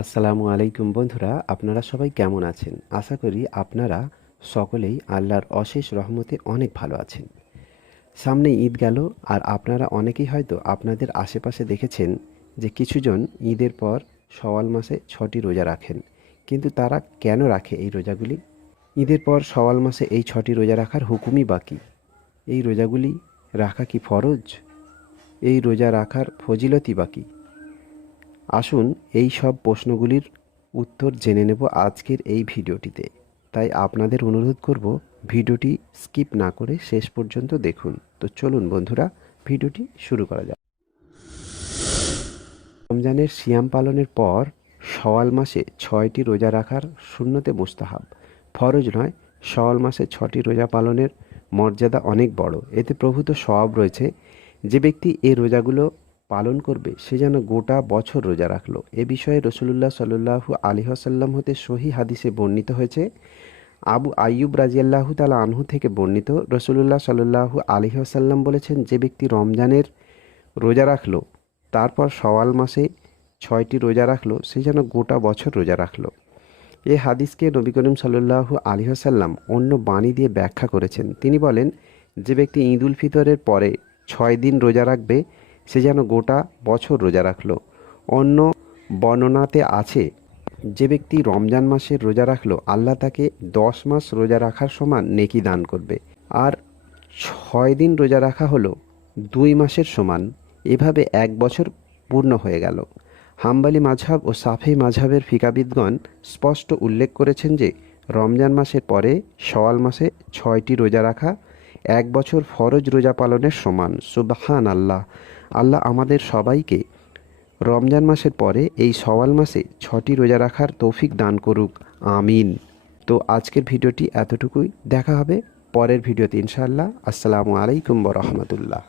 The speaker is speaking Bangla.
আসসালামু আলাইকুম বন্ধুরা, আপনারা সবাই কেমন আছেন? আশা করি আপনারা সকলেই আল্লাহর অশেষ রহমতে অনেক ভালো আছেন। সামনে ঈদ গেল, আর আপনারা অনেকেই হয়তো আপনাদের আশেপাশে দেখেছেন যে কিছুজন ঈদের পর শাওয়াল মাসে 6টি রোজা রাখেন। কিন্তু তারা কেন রাখে এই রোজাগুলি? ঈদের পর শাওয়াল মাসে এই 6টি রোজা রাখার হুকুমই বা কী? এই রোজাগুলি রাখা কি ফরজ? এই রোজা রাখার ফজিলতই বা কী? আসুন এই সব প্রশ্নগুলির উত্তর জেনে নেব আজকের এই ভিডিওটিতে। তাই আপনাদের অনুরোধ করব ভিডিওটি স্কিপ না করে শেষ পর্যন্ত দেখুন। তো চলুন বন্ধুরা, ভিডিওটি শুরু করা যাক। রমজানের সিয়াম পালনের পর শাওয়াল মাসে 6টি রোজা রাখার সুন্নতে মুস্তাহাব, ফরজ নয়। শাওয়াল মাসে 6টি রোজা পালনের মর্যাদা অনেক বড়, এতে প্রভূত সওয়াব রয়েছে। যে ব্যক্তি এই রোজাগুলো পালন করবে সে যেন গোটা বছর রোজা রাখলো। এ বিষয়ে রসুলুল্লাহ সাল্লাল্লাহু আলাইহি ওয়াসাল্লাম হতে সহিহ হাদিসে বর্ণিত হয়েছে। আবু আইয়ুব রাদিয়াল্লাহু তাআলা আনহু থেকে বর্ণিত, রসুলুল্লাহ সাল্লাল্লাহু আলাইহি ওয়াসাল্লাম বলেছেন, যে ব্যক্তি রমজানের রোজা রাখলো তারপর শাওয়াল মাসে 6টি রোজা রাখলো সে যেন গোটা বছর রোজা রাখলো। এই হাদিসকে নবী করিম সাল্লাল্লাহু আলাইহি ওয়াসাল্লাম অন্য বাণী দিয়ে ব্যাখ্যা করেছেন। তিনি বলেন, যে ব্যক্তি ঈদ উল ফিতরের পরে 6 দিন রোজা রাখবে সে যেন গোটা বছর রোজা রাখলো। অন্য বর্ণনাতে আছে, যে ব্যক্তি রমজান মাসের রোজা রাখলো আল্লাহ তাকে 10 মাস রোজা রাখার সমান নেকি দান করবে। আর 6 দিন রোজা রাখা হলো 2 মাসের সমান। এভাবে 1 বছর পূর্ণ হয়ে গেল। হাম্বলি মাযহাব ও শাফিঈ মাযহাবের ফিকাহবিদগণ স্পষ্ট উল্লেখ করেছেন যে রমজান মাসের পরে শাওয়াল মাসে 6টি রোজা রাখা 1 বছর ফরজ রোজা পালনের সমান। সুবহানাল্লাহ! আল্লাহ আমাদের সবাইকে রমজান মাসের পরে এই শাওয়াল মাসে 6টি রোজা রাখার তৌফিক দান করুক, আমিন। তো আজকের ভিডিওটি এতটুকুই। দেখা হবে পরের ভিডিওতে ইনশাআল্লাহ। আসসালামু আলাইকুম ওয়া রাহমাতুল্লাহ।